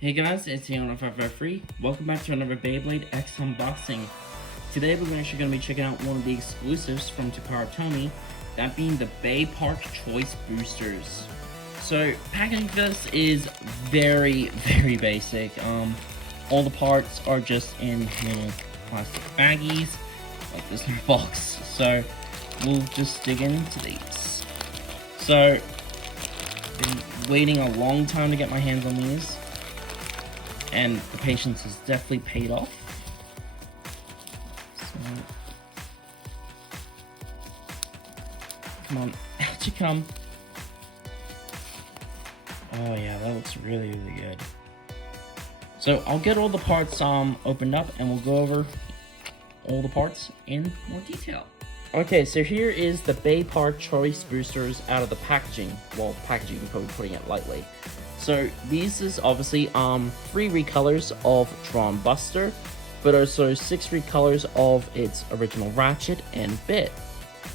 Hey guys, it's Ian553. Welcome back to another Beyblade X unboxing. Today we're actually going to be checking out one of the exclusives from Takara Tomy, that being the Bay Park Choice Boosters. So packaging for this is very basic. All the parts are just in little plastic baggies, like this little box. So we'll just dig into these. So, been waiting a long time to get my hands on these, and the patience has definitely paid off. So, come on, out you come. Oh yeah, that looks really good. So I'll get all the parts opened up, and we'll go over all the parts in more detail. Okay, so here is the Bay Park Choice Boosters out of the packaging. Well, packaging, probably putting it lightly. So these is obviously 3 recolors of Dran Buster, but also 6 recolors of its original Ratchet and Bit.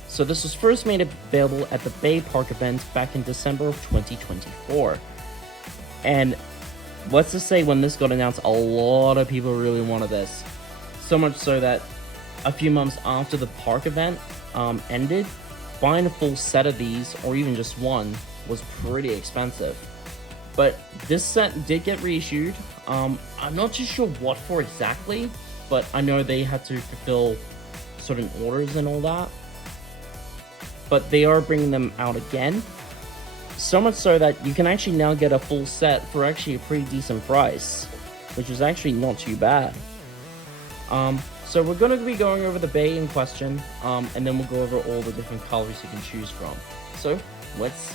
So this was first made available at the Bay Park event back in December of 2024. And let's just say when this got announced, a lot of people really wanted this. So much so that a few months after the park event ended, buying a full set of these, or even just one, was pretty expensive. But this set did get reissued. I'm not too sure what for exactly, but I know they had to fulfill certain orders and all that. But they are bringing them out again. So much so that you can actually now get a full set for actually a pretty decent price, which is actually not too bad. So we're going to be going over the Bay in question, and then we'll go over all the different colors you can choose from. So let's,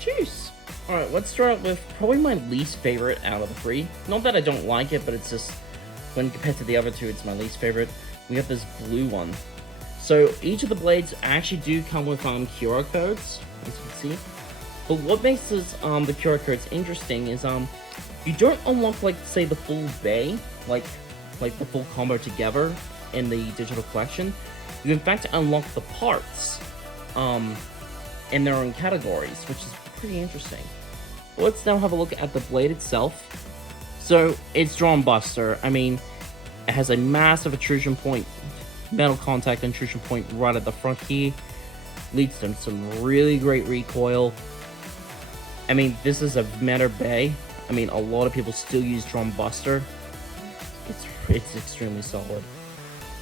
choose. Alright, let's start with probably my least favorite out of the 3. Not that I don't like it, but it's just, when compared to the other 2, it's my least favorite. We have this blue one. So each of the blades actually do come with QR codes, as you can see. But what makes this, the QR codes interesting is you don't unlock, like, say, the full Bay, like the full combo together in the digital collection. You in fact unlock the parts in their own categories, which is pretty interesting. But let's now have a look at the blade itself. So it's Dran Buster. I mean, it has a massive intrusion point, metal contact intrusion point right at the front here. Leads to some really great recoil. I mean, this is a meta Bay. I mean, a lot of people still use Dran Buster. It's extremely solid.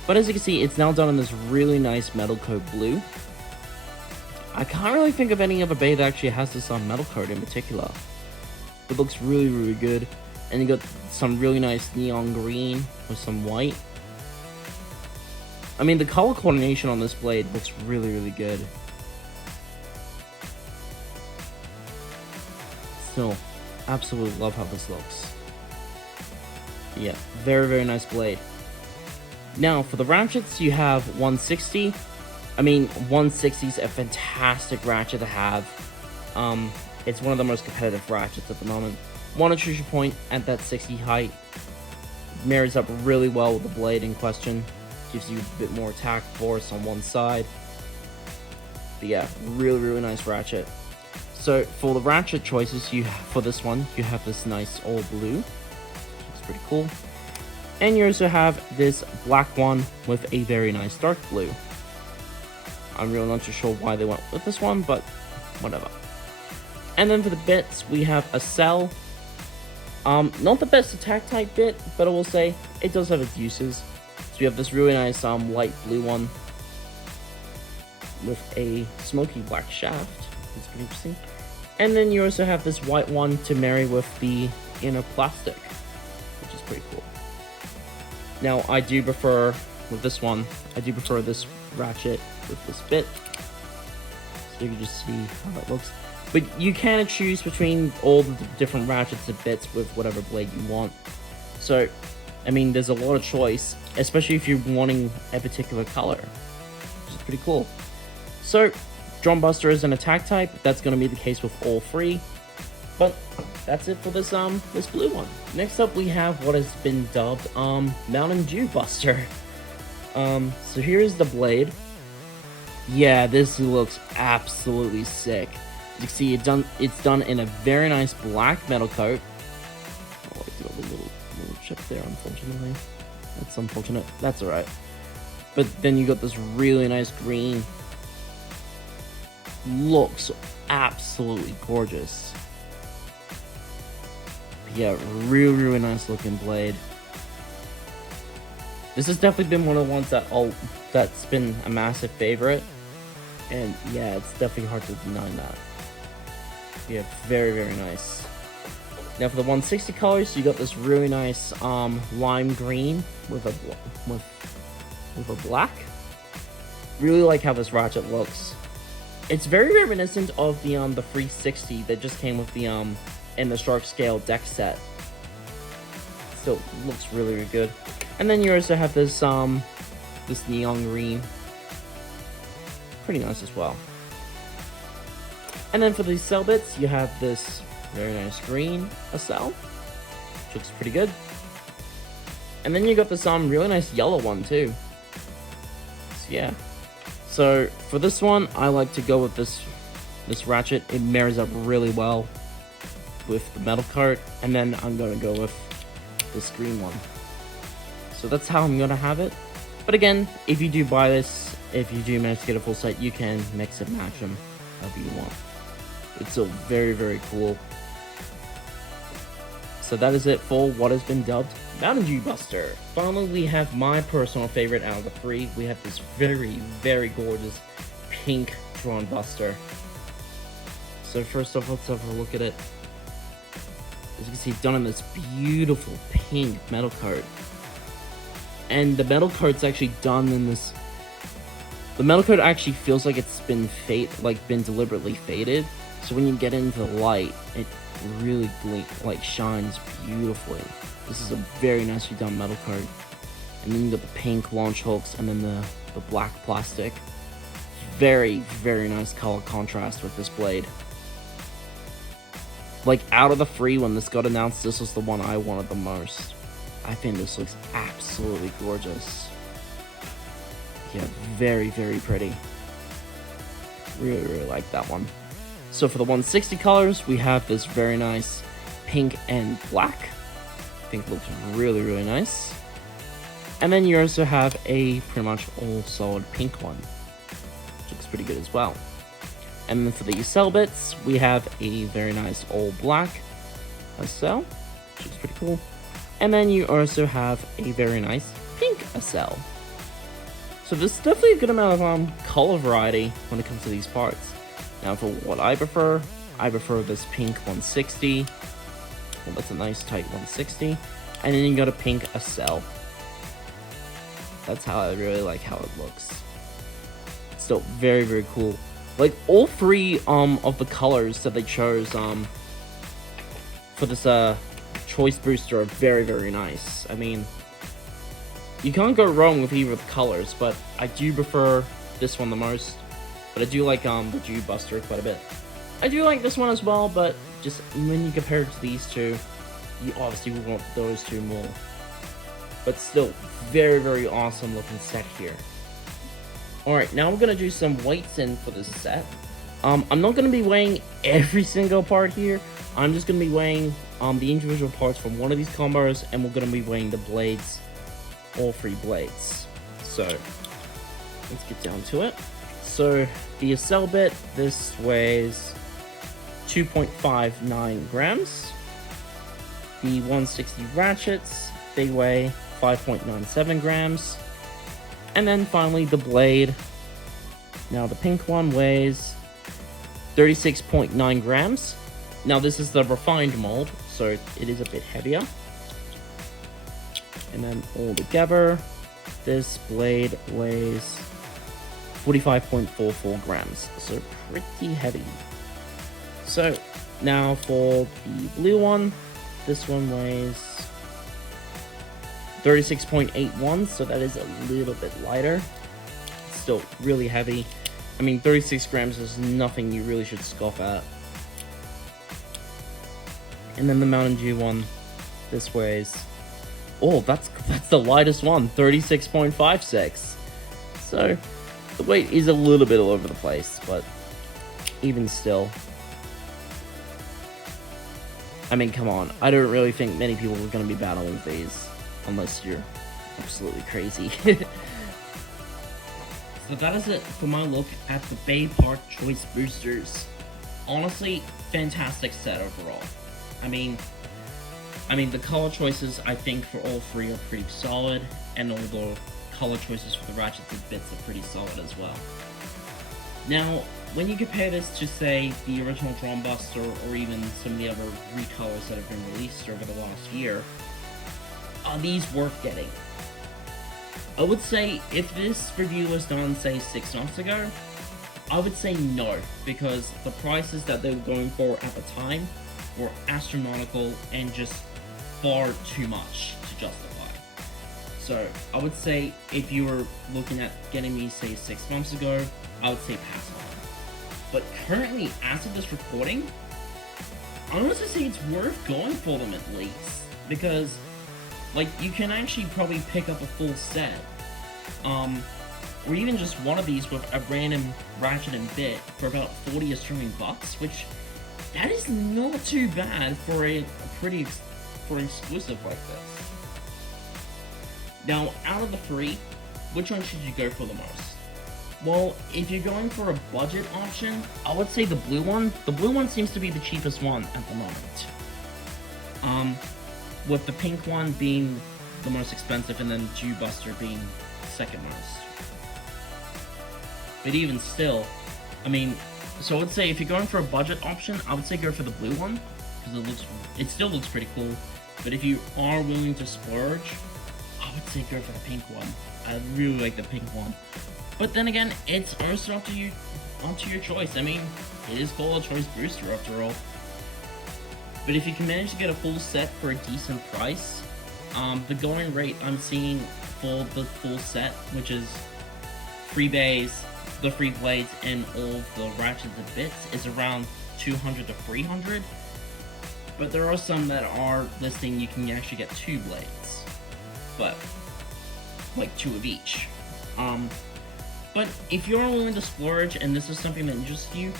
But as you can see, it's now done in this really nice metal coat blue. I can't really think of any other Bay that actually has this metal coat in particular. It looks really good. And you got some really nice neon green with some white. I mean, the color coordination on this blade looks really good. Still, absolutely love how this looks. Yeah, very nice blade. Now, for the ratchets, you have 160. I mean, 160 is a fantastic ratchet to have. It's one of the most competitive ratchets at the moment. One intrusion point at that 60 height. Marries up really well with the blade in question. Gives you a bit more attack force on one side. But yeah, really nice ratchet. So, for the ratchet choices, for this one, you have this nice all blue. Pretty cool. And you also have this black one with a very nice dark blue. I'm really not too sure why they went with this one, but whatever. And then for the bits, we have a cell. Not the best attack type bit, but I will say it does have its uses. So we have this really nice light blue one with a smoky black shaft. It's pretty interesting. And then you also have this white one to marry with the inner plastic, which is pretty cool. Now, I do prefer, with this one, this ratchet with this bit. So you can just see how that looks. But you can choose between all the different ratchets and bits with whatever blade you want. So, I mean, there's a lot of choice, especially if you're wanting a particular color, which is pretty cool. So, Dran Buster is an attack type. That's going to be the case with all 3. But that's it for this this blue one. Next up, we have what has been dubbed Mountain Dew Buster. So here's the blade. Yeah, this looks absolutely sick. You can see it's done in a very nice black metal coat. do have a little chip there, unfortunately. That's unfortunate. That's alright. But then you got this really nice green. Looks absolutely gorgeous. Yeah, really nice looking blade. This has definitely been one of the ones that's been a massive favorite. And yeah, it's definitely hard to deny that. Yeah, very nice. Now for the 160 colors, you got this really nice lime green with a black. Really like how this ratchet looks. It's very reminiscent of the 360 that just came with the in the Shark Scale deck set. So it looks really good. And then you also have this this neon green. Pretty nice as well. And then for these cell bits, you have this very nice green cell, which looks pretty good. And then you got this really nice yellow one too. So yeah. So for this one, I like to go with this ratchet. It marries up really well with the metal cart, and then I'm gonna go with this green one. So that's how I'm gonna have it. But again, if you do buy this, if you do manage to get a full set, you can mix and match them however you want. It's still very cool. So that is it for what has been dubbed Mountain Dew Buster. Finally, we have my personal favorite out of the three. We have this very gorgeous pink Dran Buster. So first off, let's have a look at it. As you can see, done in this beautiful pink metal cart. And the metal cart's actually done in this... The metal cart actually feels like it's been been deliberately faded. So when you get into the light, it really shines beautifully. This is a very nicely done metal cart. And then you got the pink launch hooks and then the black plastic. Very nice color contrast with this blade. Like, out of the three, when this got announced, this was the one I wanted the most. I think this looks absolutely gorgeous. Yeah, very pretty. Really like that one. So for the 160 colors, we have this very nice pink and black. I think it looks really nice. And then you also have a pretty much all solid pink one, which looks pretty good as well. And then for the cell bits, we have a very nice all black cell, which looks pretty cool. And then you also have a very nice pink cell. So there's definitely a good amount of color variety when it comes to these parts. Now for what I prefer this pink 160. Well, that's a nice tight 160. And then you got a pink cell. That's how I really like how it looks. It's still very cool. Like, all three of the colors that they chose for this choice booster are very nice. I mean, you can't go wrong with either of the colors, but I do prefer this one the most. But I do like the Dew Buster quite a bit. I do like this one as well, but just when you compare it to these two, you obviously want those two more. But still, very awesome looking set here. Alright, now we're going to do some weights in for this set. I'm not going to be weighing every single part here. I'm just going to be weighing the individual parts from one of these combos, and we're going to be weighing the blades, all three blades. So, let's get down to it. So, the cell bit, this weighs 2.59 grams. The 160 ratchets, they weigh 5.97 grams. And then finally the blade. Now the pink one weighs 36.9 grams. Now this is the refined mold, so it is a bit heavier. And then all together, this blade weighs 45.44 grams, so pretty heavy. So now for the blue one, this one weighs 36.81, so that is a little bit lighter. It's still really heavy. I mean, 36 grams is nothing you really should scoff at. And then the Mountain Dew one, this weighs... Oh, that's the lightest one, 36.56. So, the weight is a little bit all over the place, but even still. I mean, come on. I don't really think many people are going to be battling these, unless you're absolutely crazy. So that is it for my look at the Beyblade Park Choice Boosters. Honestly, fantastic set overall. I mean, the color choices, I think, for all three are pretty solid, and all the color choices for the ratchets and bits are pretty solid as well. Now, when you compare this to, say, the original Dran Buster, or even some of the other recolors that have been released over the last year, are these worth getting? I would say, if this review was done, say, 6 months ago, I would say no, because the prices that they were going for at the time were astronomical and just far too much to justify. So, I would say, if you were looking at getting me, say, 6 months ago, I would say pass on. But currently, as of this recording, I would say it's worth going for them at least, because, like, you can actually probably pick up a full set, or even just one of these with a random ratchet and bit for about 40 Australian bucks, which, that is not too bad for an exclusive like this. Now, out of the three, which one should you go for the most? Well, if you're going for a budget option, I would say the blue one. The blue one seems to be the cheapest one at the moment. With the pink one being the most expensive, and then Juicebox being second most. But even still, I mean, so I would say if you're going for a budget option, I would say go for the blue one, because it still looks pretty cool. But if you are willing to splurge, I would say go for the pink one. I really like the pink one. But then again, it's also up to your choice. I mean, it is called a choice booster after all. But if you can manage to get a full set for a decent price, the going rate I'm seeing for the full set, which is 3 bays, the 3 blades, and all the ratchets and bits, is around 200 to 300. But there are some that are listing you can actually get 2 blades, but like 2 of each. But if you're willing to splurge and this is something that interests you,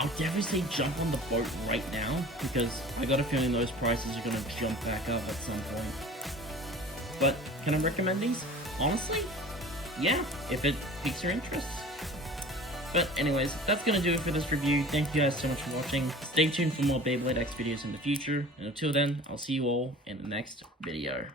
I'll definitely say jump on the boat right now, because I got a feeling those prices are going to jump back up at some point. But can I recommend these? Honestly, yeah, if it piques your interest. But anyways, that's going to do it for this review. Thank you guys so much for watching. Stay tuned for more Beyblade X videos in the future. And until then, I'll see you all in the next video.